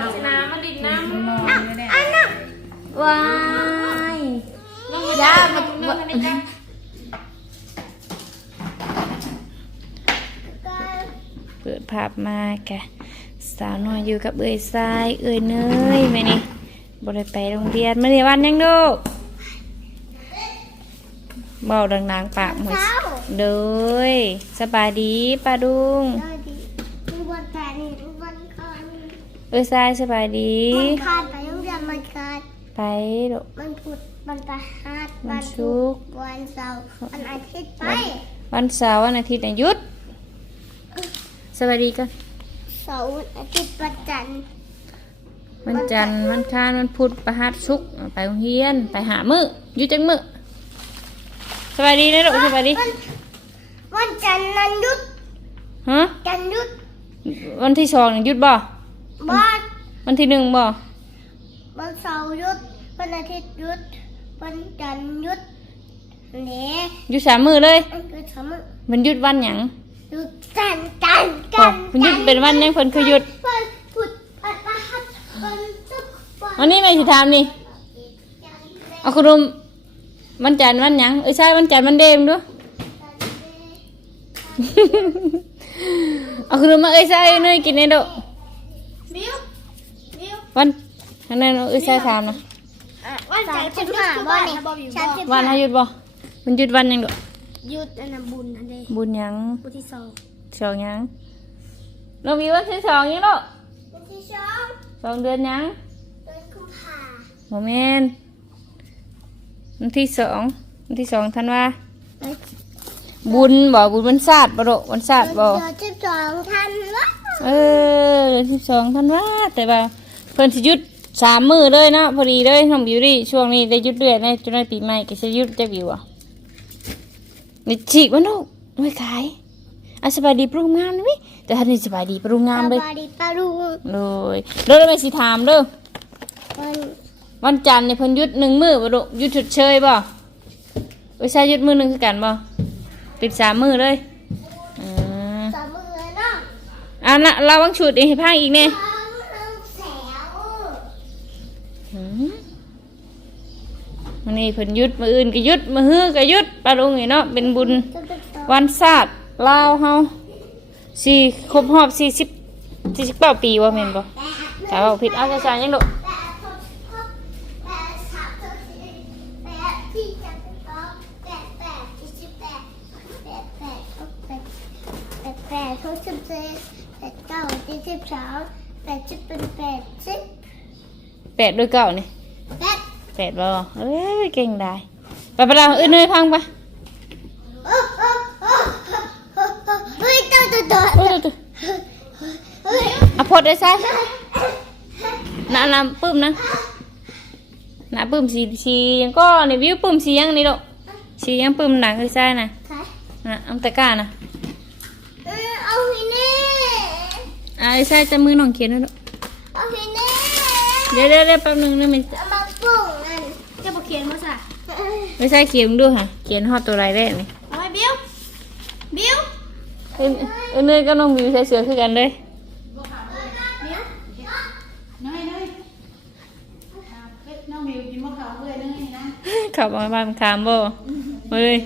น้ำน้ำมาดินน้ำนอนไม่ได้ว้ายลงมาย่ามามาลงมาในจ้าเปิดภาพมาแกะสาวน้อยอยู่กับเอ้ยทรายเอ้ยเนยแม่นี่บ่ได้ไปโรงเรียนมาเรียนวันยังลูกเบาดังๆปากหมดเด้ยสบายดีป้าดุง ทุกวันแผ่นทุกวันคาน เอ้ยทรายสบายดีวันคานไปโรงเรียนมันคานไปลูก มันพุธมันประหัสวัวันนศุศุกกร์ร์วันเสาร์วันอาทิตย์ไป วันเสาร์วันอาทิตย์น่ะหยุดสบายดีกันเสาร์วันอาทิตย์วันจันทร์วันจันทร์วันคานวันพุธประหัสศุกร์ไปโรงเรียนไปหามื้ออยู่จังมื้อสบายดีนะลูกสบายดีวันวันจันทร์นั้นหยุดฮะจันทร์หยุดวันที่สองนี่หยุดบ่ บ้านวันที่หนึ่งบ่วันเสาร์หยุดวันอาทิตย์หยุดวันจันทร์หยุดเน่หยุดสามมื้อเลยอันคือสามมื้อมันหยุดวันหยังหยุดจันทร์จันทร์บจัอกนทร์มันหยุดเป็นวันหยังเพิ่นคือหยุดวันพุธวันประหัสวันศุกร์วันวันนี้แม่สิถามนี่จันทร์เอาคุณลุมวันจันทร์วันหยังเอ้ยใช่วันจันทร์วันเดมดู เอาคุณลุมมาเอ้ยใช่เนยกินในโด มิวมิววันอันนั้นเอ้ยใช่ถามนะวันจันทร์สิบห้าบ่นี่สามสิบวันห้าให้หยุดบ่มันหยุดวันหยังโดหยุดอันนั้นบุญอันเดบุญหยังบุญที่สองสองหยังเรามีวันที่สองหยังโดบุญที่สองสองเดือนหยังเดือนกุมภาโมเมนวันที่สองวันที่สองท่านว่าบุญบ่บุญวันศาสตร์บ่โดวันศาสตร์บ่เดือนสิบสองธันวา เออเดือนสิบสองท่านว่าแต่ว่าเพิ่นสิหยุดสามมื้อเลยเนาะพอดีเลยน้องบิวรี่ช่วงนี้ได้หยุดเดือนในจนในปีใหม่ก็สิหยุดจะบิวอะนี่ฉีกมันลูกไม่ขายอะสบายดีปรุงงามนะมิแต่ท่านนี่สบายดีปรุงงามเลยปาดีปารุงเลยเด้อไม่สิถามเด้อวันวันจันทร์เนี่ยเพิ่นหยุดหนึ่งมื้อบ่ลูกหยุดชดเชยบ่ไว้ใช้หยุดมื้อหนึงคือกันบ่ปิดสามมื้อเลย อะละเราวังชุดอีกให้พังอีกแน่สามมือแสวอืมวันนี้เพิ่นหยุดมื้ออื่นก็หยุดมื้อฮื้อก็หยุดปาลุงนี่เนาะเป็นบุญวันศาสตร์ลาวเฮาสี่ครบรอบ40 49ปีว่าแม่นบ่ถ้าเว้าผิดเอาซะๆยังลูกแปดทศพบแปดสามทศสี่แปดที่จะเป็นสองแปดแปดยี่สิบแปดแปดแปดทศแปดแปดแปดทศสิบสี่แปดเก้ายี่สิบสองแปดสิบเป็นแปดสิบ แปดด้วยเก้านี่แปดแปดบ่เอ้ยเก่งได้ไปไปเราเอ้ยเนยพังไปโอ้โอ้โอ้โอ้โอ้เฮ้ยตัวตัวตัวโอ้ยตัวเฮ้ยๆอะพดได้ใช่น่ะน้ำปื้มนะน่ะปื้มสีสียังก็นี่วิวปื้มสียังนี่ลูกสียังปื้มหนังคือใช่น่ะใช่น่ะเอาตะกร้าน่ะเออเอาให้แน่อะไอ้ใช่จะมือน้องเขียนด้วยลูกเอาให้แน่ เดี๋ยวเดี๋ยวเดี๋ยวแป๊บนึงนะมันเอามาปรุงนั่นจะบอกเขียนมาซะไม่ใช่เขียนดูค่ะ เขียนฮอดตัวอะไรได้นี่เอาให้บิ้วบิ้วเอ้ยเอ้ยเนยก็น้องวิวใส่เสื้อคือกันเลยบิ้วน้อยน้อยน้องมิวกินมะขามเพื่อนน้อยนะขับมาบ้านคามบ่เฮ้ย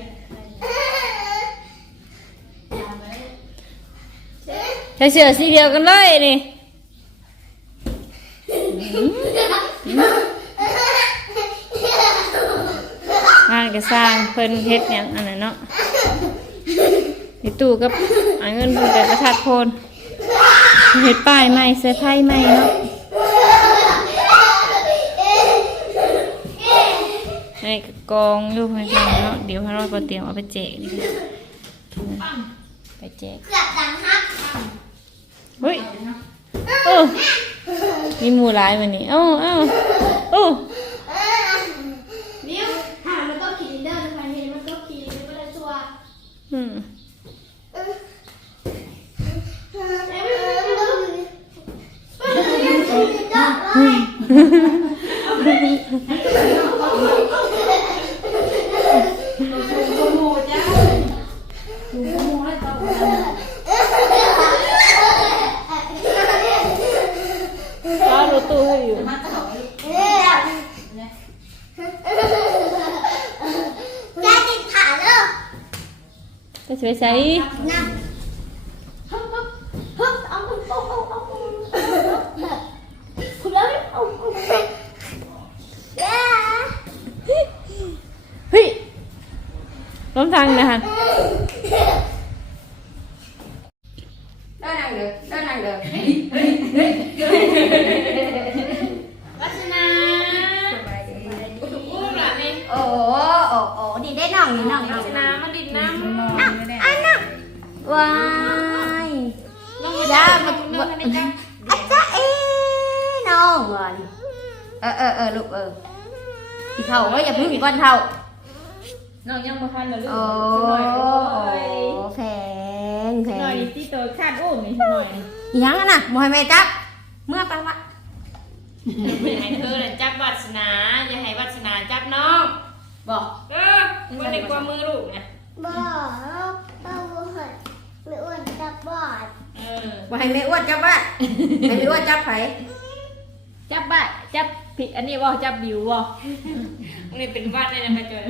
ใส่เสื้อสีเดียวกันเลยนี่ งาน ก็สร้างเพิ่นเฮ็ดหยังอันนั้นเนาะในตู้กับเอาเงินเพิ่นไปประทัดโพนเฮ็ดป้ายใหม่เสื้อไผ่ใหม่เนาะให้กองอยู่ให้ฟังเนาะเดี๋ยวให้เราไปเตรียมเอาไปแจกนี่ไปแจกเฮ้ยเออมีหมูหลายวันนี้เอ้าเอ้โอ้ บิ้วหามันก็ขีดเด้อทุกคนเห็นมันก็ขีดมันก็ได้ชัว อืม โมจ้าดูโมแล้วต่อ เอา รถตู้ให้อยู่ มาต่อลูก เออได้ติดขาเด้อ ก็สวยใสนั่งฮึบฮึบฮึบเอาคุณเอาเอาเอาคุณแล้วเอาคุณเย้เฮ้ยล้มทางนะฮะ ก็อย่าพึ่งก่อนเท่าน้องยังบ่ทันเลยลูกโอ้หน่อยแพงแพหน่อยงที่ตัวคาดอุ้มนี่หน่อยยังอะนะโมให้แม่จับเมื่อไปวะให้เธอน่ะจับวัฒนา อย่าให้วัฒนาจับน้อง บอกเออมันในกว่ามือลูกนะบ่บ่บ่เห็นไม่อ้วนจับบอดเออบ่ให้แม่อ้วนจับบ้านให้แม่อ้วนจับไผจับบ้าจับ ผิดอันนี้บ่จับบิวบ่มันนี่เป็นวัดเลยนะไปเจอ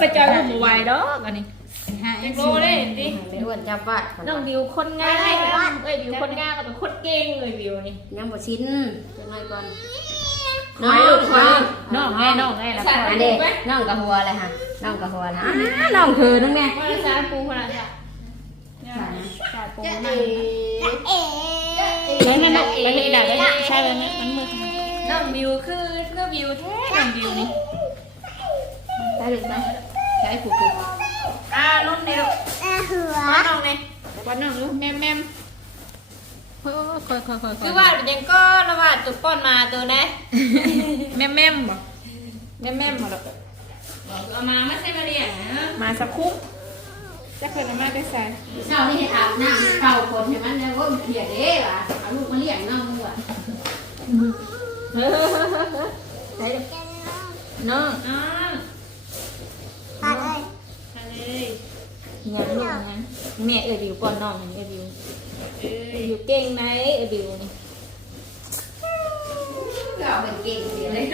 ไปจอยกับหมู่ไวดอกอันนี้จักโลเลยดิแม่อ้วนจับบ้านน้องบิวคนง่ายเอ้ยบิวคนง่ายก็เป็นคนเก่งเลยบิวนี่ยังบ่ชินจังหน่อยก่อนน้อยลูกน้องน้องไงน้องไงล่ะอันนี้น้องกับหัวเลยค่ะน้องกับหัวนะอ่าน้องเธอนึงแน่ว่าภาษาปูภาษาชาปูจะนั่เอ๋เอ๋นนั่นนั่นไปเฮ็ดได้ไปใช่แบบนั้นมั นมือน้องบิวคือคือบิวแท้น้องบิวนี่ใช่หรือไม่ใช่ผูกผูกอ่ารุ่นนี้ลูกแม่หัวมาน้องนี่วันน้องรู้แม่แม่ค่อยค่อยค่อยค่อยคือว่าเป็นยังก็ระบาดตัวป้อนมาตัวนะแม่แม่บ่แม่แม่บ่ดอกบอกเอามาไม่ใช่มาเรียนนะมาสักคุกจะเพิ่นมาได้ใส่เช้านี่ให้อาบน้ำเป่าฝนให้มันแล้วก็เพียเด้ว่ะเอาลูกมาเลี้ยงน้องมึง ว่ะน้องอ่าปัดเลยไปเลยยังลูกยังแม่เอ้ยบิวก่อนน้องเอ้ยบิวเอ้ยบิวเก่งไหมเอ้ยบิวนี่เราเป็นเก่งเดียวเลย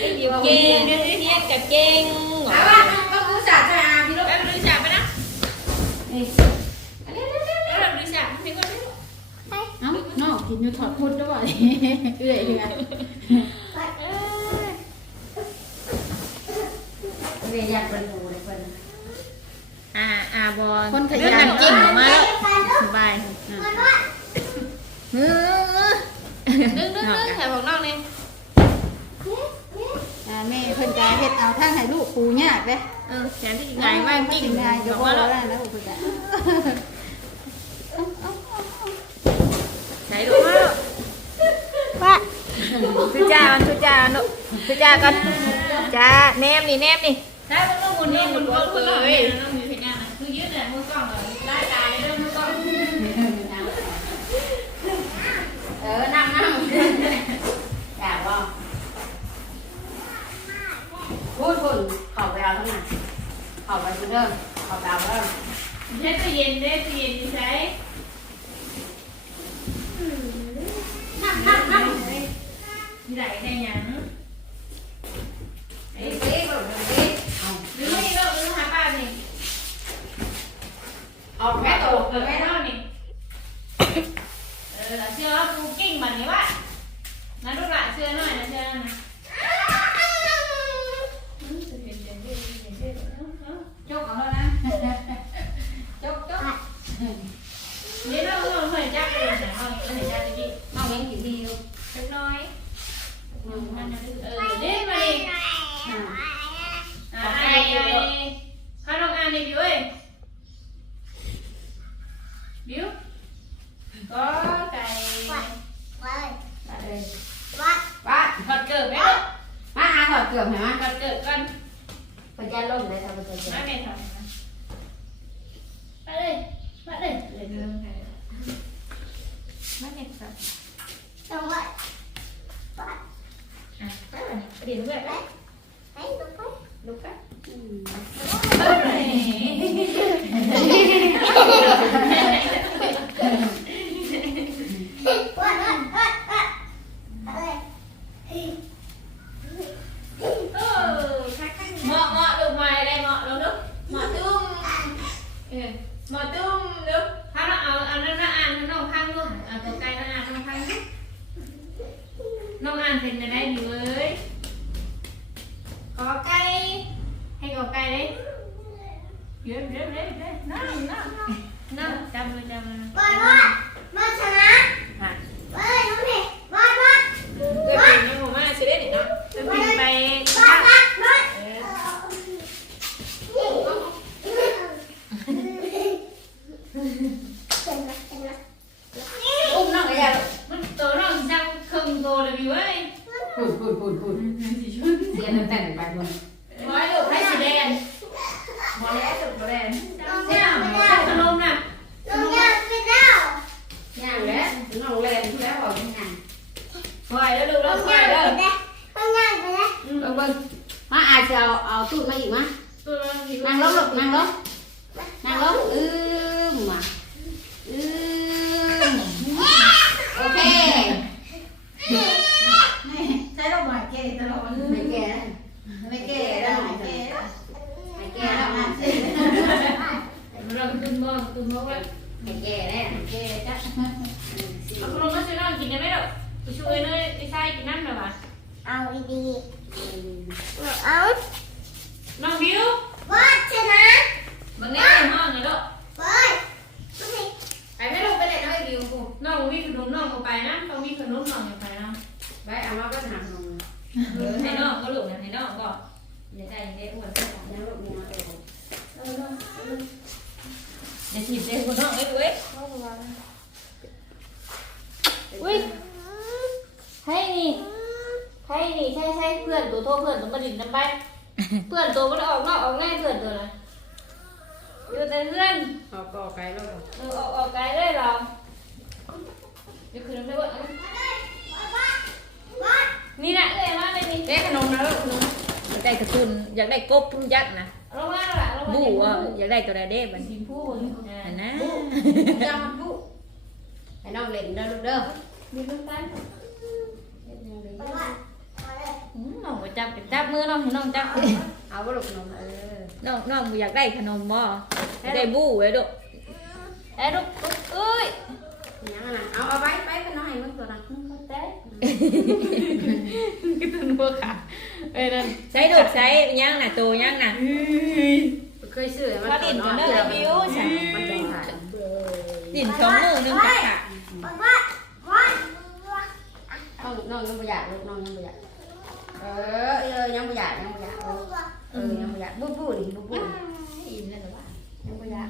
เอ้ยบิวเก่งเรียนเรียนกับเก่งเอาว่าต้องรู้จักจะอาพี่ลูกไปบริจาคไปนะ นี่ แล้วบริจาคพี่ก็ได้ เอ้าน้อง กินอยู่ถอดพุดด้วยเอื้อยยังไงปัดเออเรียนยันเป็นหมูเลยเพิ่นอ่าอ่าบอลคนขยันเรื่องน้ำจิ้มออกมาแล้วปัดลูกสบายมันว่าเฮ้อดึงดึงดึงแถวของน้องนี่อ่าแม่เพิ่นจะเฮ็ดเอาทางให้ลูกปูยากเด้เออแถมที่ไงว่างจิ้มง่ายอยู่ออกบ่มาแล้แล้ววแล้วเพิ่นจะ ไหนดูมาแล้ว ว่า ทุ จ้ามันทุจ้ามันทุจ้ากันจ้าแนมนี่แนมนี่ใช่มันต้องหมุนนี่หมุนก้นก้นเลยน้องมีเพชรหน้านะคือยืดเลยมือกล้องเลยไล่ตาเลยเรื่องมือกล้องเออนั่งนั่งอยากบ่พูดพูดเข้าไปเอาทั้งนั้นเข้าไปเด้อเข้าไปเอาเด้อใช้ตู้เย็นได้ตู้เย็นใช้ นั่งนั่งนั่ง มีไหลในยังเอ้ยเอ้ยแบบนี้เอาหรือไม่ก็หรือหาป้านี่ ออกแม่โต เออแม่น้องนี่เออเชื่อว่ากูกิ้งมันนี่วะนะลูกหลานเชื่อหน่อยนะเชื่อนะ จกเอาแล้วนะจกจก นี่เราเราเคยจับไปเลยนะเราเคยจับไปดิ น้องยังกี่ทีอยู่ เล็กน้อยเออเด้มาดิ อ่า อ่าไอ้ไอ้ข้าลองอ่านดิบิวเอ้ยบิวก็ไก่ วัด ไปเลย วัด ป้า ถอดเกิดไหม มาหาถอดเกือบเห็นไหม ถอดเกิดก่อน ปัญญาล่มเลยทำเป็นตัว ไม่ไม่ถอดไปเลยไปเลยเลยเรื่องไงไม่ไม่ถอด ต้องวัดวัด อะไปเลยไปเดี๋ยวด้วยไป ให้ลูกไป ลุกไป วัดวัดวัดวัด น้องอ่านเป็นจะได้ดีเว้ยกอไก่ให้กอไก่เลยเดี๋ยวเดี๋ยวเดี๋ยวเดี๋ยวนั่งนั่งนั่งจำเลยจำเลยบอลบอลบอลชนะฮะบอลน้องพี่บอลบอลเดี๋ยวเป็นยังผมว่าจะได้เนาะจะบินไป บอลบอลบอล อุ้มน้องก็อย่า มันตัวน้องจังครึ่งโตเลยพี่เว้ย พูดพูดพูดพูดเสียน้ำแต่งไปคน ร้อยลูกให้สีแดง บอลแล้วจุดบอลแล้ว เนี่ยขนมน่ะ น้องอยากไปเล่า ย่างแล้วน้องเล่นแล้วบอกย่าง ปล่อยแล้วลูก น้ แล้ อ ว ง ป อ ล่อย ยาก แล้ ไป ว เล่าน้องอยากไปเล่า เออเบิ้งมาอาจจะเอาเอาตู้มาอีกมั้ยตัวน้องพี่นั่งลงลูกนั่งลงนั่งลงอืมมาอืมโอเคใช้ดอกไม้เกยตลอดไม่แก่แล้วไม่เกยแล้วไม่เกยแล้วไม่แก่แล้วนะเราตุ้มบ้องตุ้มบ้องไว้ไม่แก่แล้วไม่แก่จ้ะเอาขนมมาช่วยน้องกินได้ไหมลูกไปช่วยน้อยไอ้ชายกินน้ำหน่อยวะเอาดีๆเอา น้องบิวบอลชนะบางแน่ห้องนะลูกบอลน้องพี่ไปไม่ลงไปเลยน้อยบิวกูน้องมีขนมน้องก็ไปนะต้องมีขนมน้องก็ไปนะไปเอามาก็หนักลงเออให้น้องก็ลูกนะให้น้องก็อย่าใจเย็นอ้วนยังลูกยังเอออย่าถีบเด็กคนน้องไว้ด้วยอุ้ยให้นี่ให้นี่ใช่ใช่เพื่อนตัวโทษเพื่อนต้องมาดิ่นน้ำไป เพื่อนตัวมันออกนอกออกแน่เพื่อนตัวนะอยู่แต่เพื่อนเอาก่อไก่ลูกเออออกออกไกลได้หรอเดี๋ยวคืนน้ำได้บ่บอลบอลนี่นะเอ้ยมาเลยนี่แกขนมนะลูกขนมอยากได้กระตุนอยากได้กบพุ่งยักษ์นะลงมาแล้วล่ะลงมาบูอะอยากได้ตัวใดเด้บัดสีนี้ผู้อันนะจำมันบุให้น้องเล่นเด้อลูกเด้อมีลูกกัน น้องก็จับจับมือน้องให้น้องจับเอาบ่ลูกนมเออน้องน้องบ่อยากได้ขนมบ่ได้บูไว้ดุเอ้ยลูกเอ้ยยังนะเอาเอาไว้ไปเป็นน้องให้มึงตัวนั้นเต้ก็ตุนพวกค่ะเอ้ยนั่นใช้ดุใช้ยังน่ะตัวยังน่ะเคยซื้อมันว่าดินกันเด้อบิวจ้ะมันเป็นขายดินสองมือหนึงกะกะบอลบอลบอลน้องน้องยังบ่อยากลูกน้องยังบ่อยาก เออเออยังบ่อยากยังบ่อยากเออเออยังบ่อยากบูบูนี่บูบูนี่อิ่มแล้วหรอวะยังบ่อยาก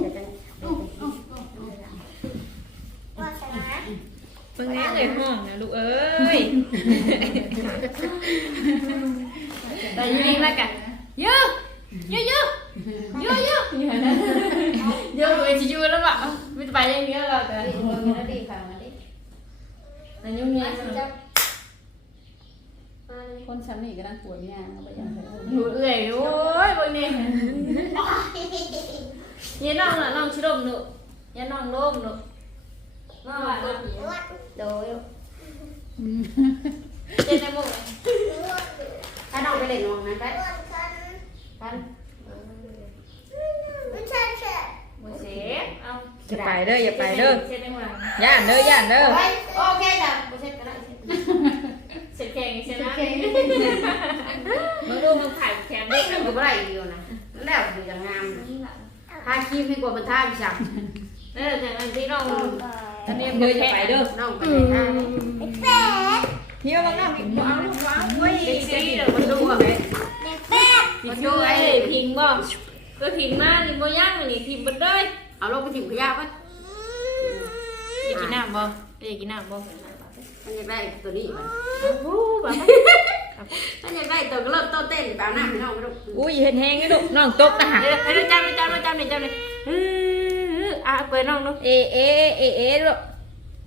เดี๋ยวจะเดี๋ยวจะยังบ่อยากบอลชนะเพิ่งแน่เลยห้องนะลูกเอ้ยแต่ยังไงละกันเยอะเยอะเยอะเยอะเยอะเยอะนะเยอะเลยจะอยู่แล้วป่ะไม่ไปยังเยอะเราแต่ดิมึงนะดิค่ะมาดิแต่ยุ่งเงี้ยจับ คนชั้นนี่ก็นั่งปวดเนี่ยเอาไปยังไงอยู่เอื่อยโอ้ยบนนี้ยันน้องน่ะน้องชิลมหนูยันน้องล้มหนูน้องว่าโดยเจ็ดในมุกถ้าน้องไปเล่นน้องนั้นไปบอลกันกันไม่ใช่ใช่มือเสียเอาอย่าไปเด้ออย่าไปเด้อเช็ดในหัวย่านเด้อย่านเด้อโอเคจ้ะบ่เช็ดก็ได้ เช็ดเช็ดแข็งเช็ดน้ำมึงดูมึงถ่ายแขนเด็เด็กกมันก็บ่ได้อยู่นะแล้วอยู่อย่างงามทาครีมให้กว่ามันทาพี่ชักเออแต่อันที่น้องอันนี้เด้ออย่าไปเด้อน้องไปไหนทาเป็ดเฮียบังน้องบ่เอาลูกวางไว้เซ็กซี่เดี๋ยวมันดูอะเด็กเป็ดมันดูไอ้พิงบ่ก็พิงมานี่บ่ย่างนี่พิงบ่ได้เอาลงไปถึงพยาปะอยากกินน้ำบ่อยากกินน้ำบ่ มันอยากได้ตัวนี้มันโอ้บ่มันอยากได้ตัวก็เริ่มต้นเต้นแบบน้ำให้น้องไปลูกอุ้ยเห็นแห้งนี่ลูกน้องตกนะฮะเดี๋ยวให้ดูจำดูจำดูจำดูจำดูเอออะเปิดน้องดูเอเอเอเอลูก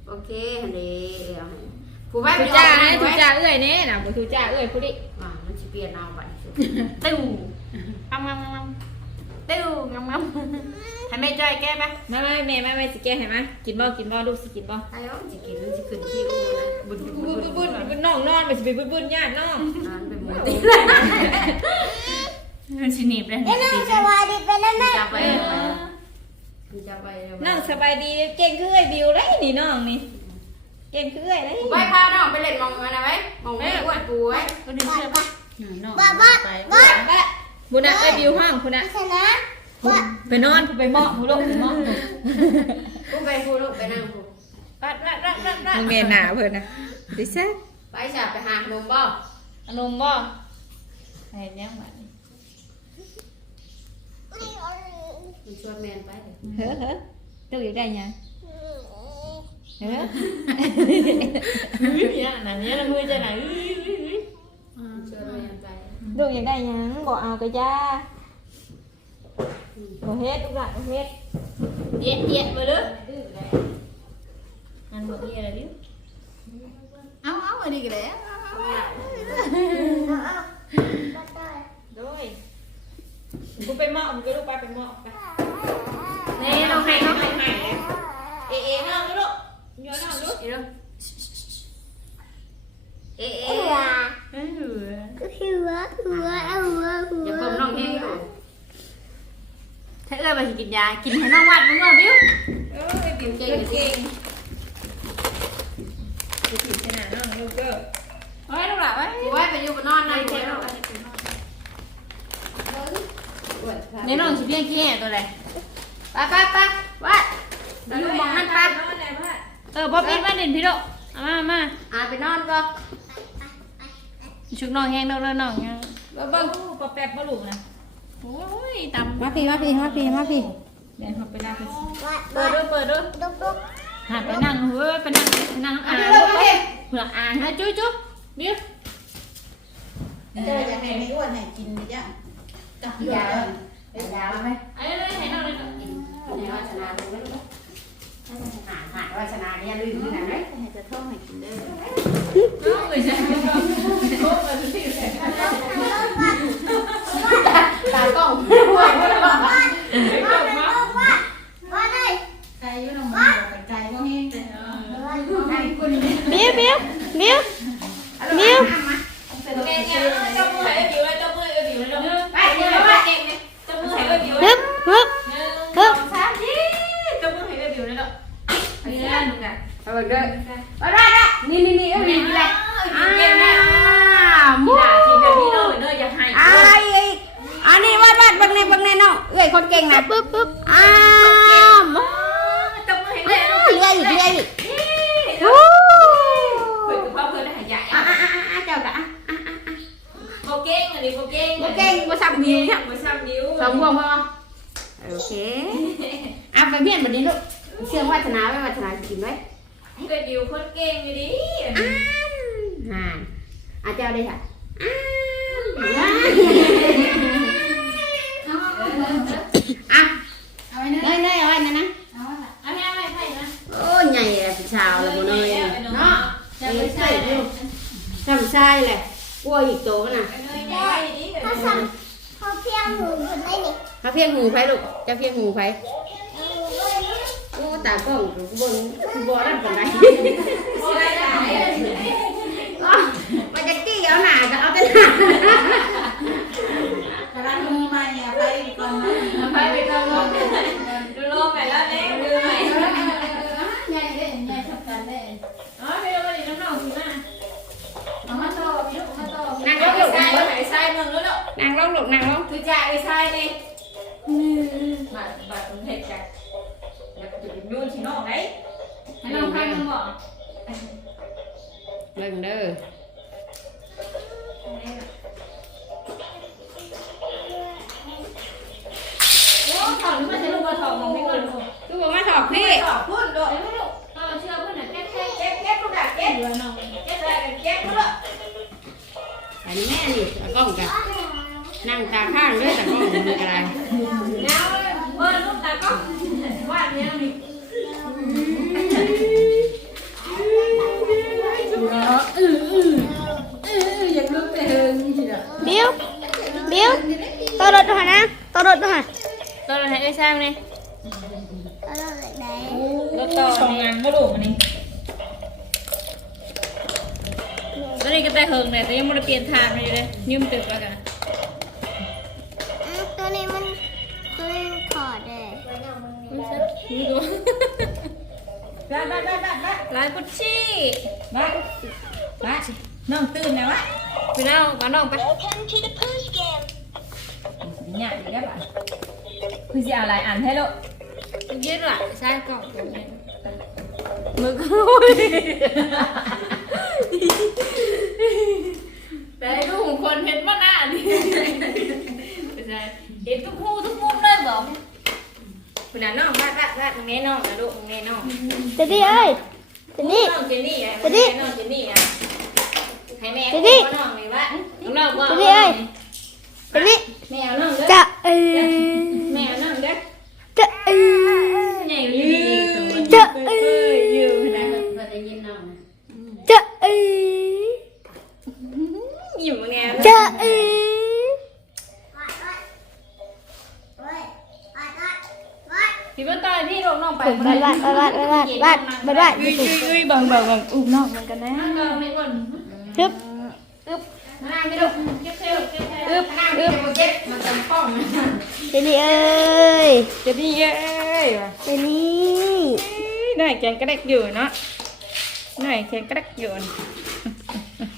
โอเคฮันเดผู้ไว้ทุจ้านะทุจ้าเอ้ยเน่น่ะบ่ทุจ้าเอ้ยผู้ดิอ่ามันสิเปลี่ยนเอาไปติ้วงำงำงำติ้วงำงำ ให้แม่จอยแก้ปะมามาแม่มามาสิแกให้มากินบ่กินบ่ลูกสิกินบ่ใครเอาสิกินมันสิขึ้นคิวนะบุญบุญบุบุญญบุบุญญบุญน้องนอนไปสิไปบุญบุญญาติน้องนอนเป็นหมูตีมันชิหนีบเลยเดี๋ยวน้องสวัสดีไปแล้วแม่จับไปเออจับไปน้องสบายดีเก่งคือไอ้บิวเลยนี่น้องนี่เก่งคือเอ้ยเลยไปพาน้องไปเล่นมองอะไรไว้มองไม่อ้วนปูไว้ก็ดึงเชือกไปน้องบ้าบ้าไปบ้าบุญนะไอ้บิวห้างคุณนะชนะบ้า ไปนอนไปเหมาะผู้ลงเหมาะปูไปปูลูกไปนั่งปูปัดปัดปัดปัดปัดโรงเรียนหนาเพิ่นนะดิซ่ไปจับไปหาขนมบ่อารมณ์บ่เห็นยังบัดนี้มันชวนแมนไปเฮ้อเฮ้อตู้อยู่ได้ยังเฮ้อเนี่ยนั่นเนี่ยละมือจะไหนชวนแมนไปลูกอยากได้หยังบอกเอากระจ้า บ่เฮ็ดลูกหลานบ่เฮ็ดเย็ดเย็ดมาเด้ออันบ่เฮ็ดอะไรดิเอาเอาอันนี้ก็ ถ้าเอ้ยไปสิกินยา กินให้น้องวัดมึงว่าบิ้วเอ้ยบิ้วเก่งเก่งกูผิดขนาดน้องลูกเด้อไว้ลูกหล่ะไว้ไว้ไปอยู่บนนอนในั่งแค่ลูกในน้องสิเพียงขี้แห่ตัวใดไปไปไปวัดอยู่มองนั่นไปเออบ๊อบบี้มาเด่นพี่โดเอามามาอ่าไปนอนก็ชุกน้องแห้งน้องเด้อน้องยังเบิ่งเบิ่งปอแป๊บบ่ลูกนะ โอ้ยตำมาพี่มาพี่มาพี่มาพี่เดี๋ยวเขาไปลาไปวัดเปิดด้วยเปิดด้วยดุ๊กดุ๊กหันไปนั่งเฮ้ยไปนั่งไปนั่งอ่านเผื่ออ่านนะจุ๊จุ๊บิ้วเจอจะให้ไม่อ้วนให้กินไปจ้ะจับยายาวไหมอันนี้เลยให้น้องเลยในวัฒนาดูไหมลูกหาหาวัฒนาเนี่ยลืมที่ไหนไหมจะท่องให้กินได้น้องเลยใช่ไหมโอ้ยมันที่ไหน ตากล้อง วัดวัดเลย ไก่ยุ่งน้องมันไก่ก็แห้งแต่ ไก่คนนี้ บิ้วบิ้วบิ้ว นิ้ว แม่เนี่ยเจ้ามือให้บิ้วเจ้ามือให้บิ้วเลยเด้อ ไปเดี๋ยวว่าเก่งเลย เจ้ามือให้บิ้ว ฮึบฮึบ หนึ่งสองสามยี่เจ้ามือให้บิ้วเลยเด้ออันนี้ได้ลูกอ่ะ เอาไปเลยไปได้ได้นี่นี่นี่เอ้ยนี่เลยอ่า เก่งนะ มู นี้วัดวัดบังในบังในน้องเอ้ยคนเก่งนะปึ๊บปึ๊บอ้าาให้ได้ใช่ไหมตัวรถไหนรถต่อสองงานก็ลูกอันนี้ตอนนี้ก็แต่เฮิงเนี่ยแต่ยังไม่ได้เปลี่ยนทานมาอยู่เลยยืมตึกแล้วกันตัวนี้มันตัวนี้ถอดเลยไม่รู้ไปบ้าบ้าบ้าบ้าบ้าลายกุชชี่บ้าบ้าน้องตื่นแล้ววะไปน้องก็น้องไป Welcome to the push game. เนี่ยอีกแล้วป่ะ Khuy dạo lại ăn hết lộ Viết lại sai cọc của mình. Mực ơi บังบังบังอุ้มน้องมันกันนะนั่งเราไม่ก่อนฮึบนั่งไม่ลูกเก็บเซลเก็บเซลอึบอึบเจ็บมันจำป้องนะเจนี่เอ้ยเจนนี่เอ้ยว่ะเจนี่ได้แกงกระเดกอยู่เนาะได้แกงกระเดกอยู่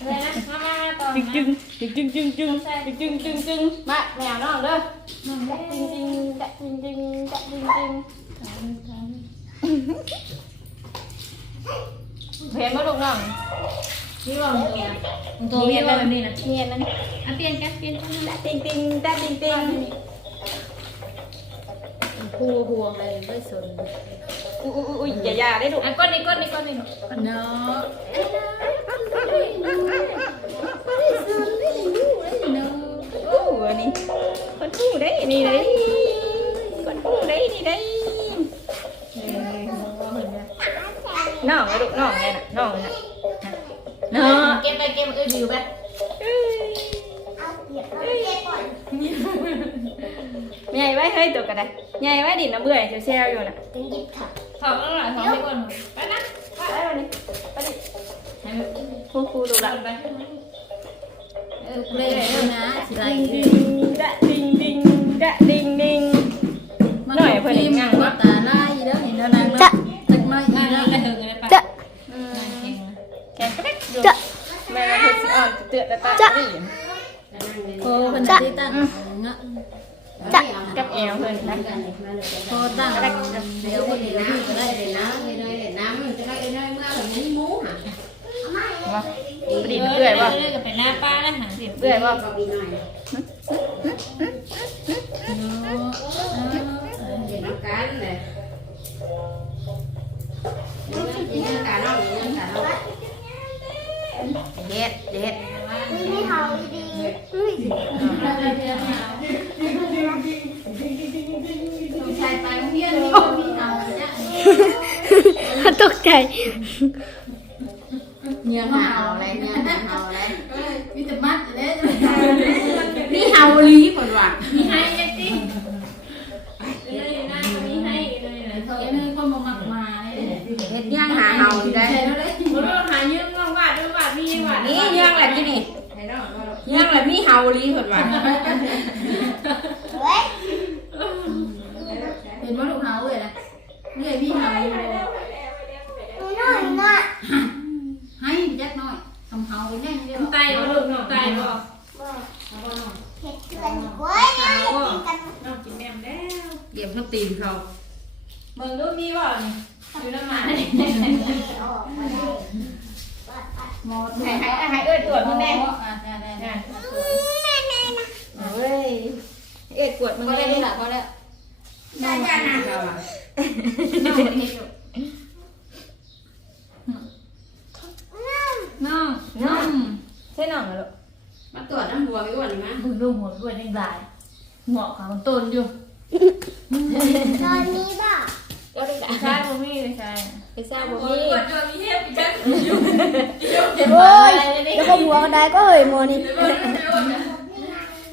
เลยนะมามาต่อจึงจึงจึงจึงจึงจึงจึงจึงจึงมาแมวน้องเด้อจึงจึงจะจึงจึงจะจึงจึง เพลงมาลูกน้องนี่บอกตัวตัวเมียนแบบนี้นะเมียนนั่นอะเปลี่ยนกันเปลี่ยนกันติงติงตาติงติงคู่ห่วงอะไรไม่สนอุ้ยอุ้ยอุ้ยอย่าอย่าได้ลูกอะก้นนี่ก้นนี่ก้นนี่เนาะโอ้อันนี้คนผู้ได้นี่ได้คนผู้ได้นี่ได้ น้องไอ้ลูกน้องไงน่ะน้องน่ะน้องเก็บไปเก็บเอออยู่ไปเอาเกียร์ก่อนใหญ่ไว้เฮ้ยตัวกระไดใหญ่ไว้ดินน้ำเบื่อเซลล์อยู่น่ะถอดแล้วหน่อยถอดไปก่อนไปนะไปมาดิไปดิคู่คู่ดูละเออเล่นด้วยนะสิไรดิงดะดิงดิงดะดิงดิงหน่อยเพิ่อีกอย่างว่าเนาะ จะแม่เราเพิ่งสิอ่อนเตือนแต่ตาดิโคเป็นที่ตั้งเงาะจะกับแอวเพิ่นนะโคตั้งเดี๋ยวคนเห็นน้ำก็ได้เลยนะเลยเลยเห็นน้ำจะได้เอ้ยเมื่อแบบนี้มูห่ะว่าดินเบื่อยว่าเรื่อยๆกับเป็นหน้าป้านะฮะดินเบื่อยว่าก็มีหน่อยเห็นน้ำกันเลยยังการน้องยังการน้อง เด็ดเด็ดไม่เห่าดีอุ้ยชายไปเพี้ยนนี่ก็มีเอาเนี่ยตกใจเงียบเห่าอะไรเงียบเห่าอะไรมีแต่มัดเด้นี่เห่าลีก่อนว่ะมีให้ เฮียงแหละที่นี่ยังแหละมีเฮาลีเพิ่นว่าเห็นว่าลูกเฮาเลยนะเรื่อยมีเฮาอยู่ให้ยักน้อยทำเฮาแน่นเดียวไตบ่ลูกน้องไตบ่เก็บเขาตีนเขาเมืองลูกมีบ่เนอยู่น้ำมัน หายหายเอิดปวดมึงแน่น่ะเว้ยเอ็ดปวดมึงแน่เด้หลยนะน่าจะว่น่าจะนอยน้องน้องใช่น้องเหรอมาตรวจน้ำบัวไปก่อนมั้ยบึงดูหัวด้วยในบ่ายหงอกของต้นอยู่ตอนนี้บ่า ก็ได้ลชาบ่มีเลยใช่ไปเศร้าบ่มีปวดจนมีเทพอีกจังอยู่เดี๋ยวโอ้ยแล้วก็หัวก็ได้ก็เฮ้ยโมนี่ไม่อ้วนไม่อ้วนนะ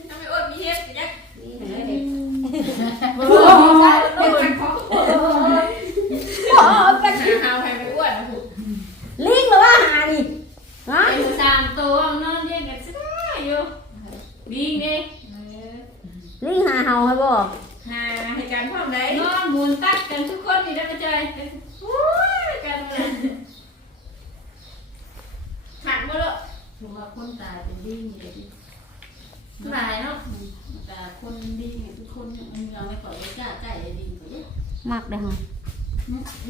ไม่อ้วนมีเทพอีกจังโอ้ยเป็นของโอ้ยเป็นหาใครไม่อ้วนนะคุณลิงหรือว่าหาดิฮะสามตัวนอนเรียงกันซะอยู่ลิงดิลิงหาเห่าให้บ่ การพร้อมได้นอนมุนตักกันทุกคนนี่ได้ไหมจอยอู้ยกันเลยหันบ่เลอะถือว่าคนตายเป็นดิ้งเลยดิหลายเนาะแต่คนดิ้งทุกคนมึงเอาไม่ก่อนไม่กล้าใกล้ดิ้งก่เนี่ยมากเลยค่ะ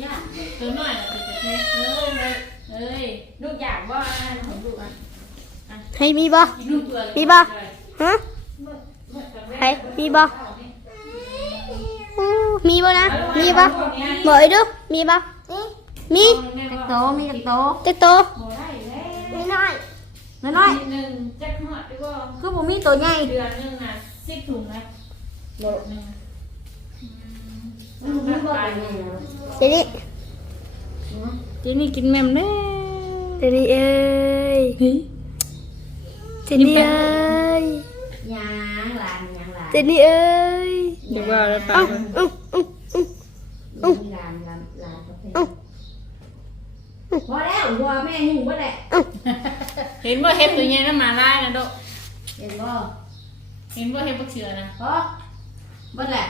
ยากตัวน่อยเป็นจะแค่เอ้ยเฮ้ยลูกอยากว่าของลูอะให้มีบ่มีบ่ฮะให้มีบ่ อู้มีบ่นะมีบ่บอกอีกดูมีบ่มีโตมีจักโตจะโตโอ้ได้แล้วไม่น้อยน้อยหนึ่งแจ็คฮ อตดีกว่าๆคือบ่มีตัวใหญ่เดือนหนึงน่ะสิบถุงนะโลหนึงมันบ่มีตัวใหญ่นะเจนี่เจนี่กินแม่มเด้เจนี่เอ้ยเจนี่เอ้ยยางหลานลานเนี้ยเดี๋ยวว่าวตาเอ้ายอื้ออื้ออื้อมีหลานหลานหลานประเภทพอแล้ววัวแม่ยุ่งบ่แหละเห็นว่าเห็บตัวใหญ่น้ำหมาลายนะโดเห็นบ่เห็นว่าเห็บบักเชือนะพอบ่แหละ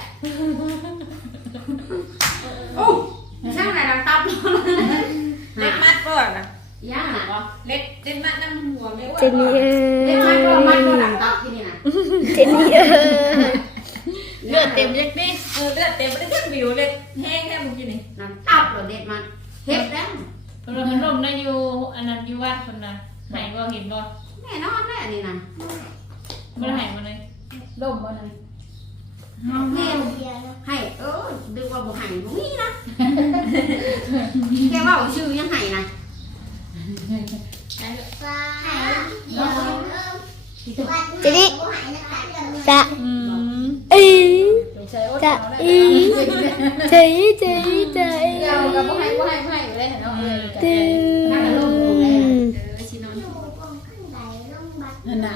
โอ้ช่างไหนดังตับเล็กมัดก่อนนะย่างน่ะเล็กเล็กมัดน้ำหัวไม่อ้วนเจนี่เอ้เด็กมันก็มันก็ดังตับที่นี่นะ เจนี่เอ้ย ลือดเต็มเล็กนี่เออเลือดเต็มไม่ได้แค่บิวเล็กแห้งแค่เมื่อกี้นี่ดังตับเหรอเด็ดมันเฮ็ดแล้วเราพันลมนะอยู่อันนั้นอยู่วัดคนนะหายบ่เห็นบ่แน่นอนแน่นี่น่ะไม่ได้หายมาเลยลมบ่เลยแม่ให้เออดึกว่าบ่ให้บ่มีนะแค่ว่าชื่อยังให้นะเจนี่จะ อียไม่จะอีจะอีจะอีจะอีเรากับว่ให้ว่ให้ให้อยู่เลยเนาะได้เออชินนน่ะ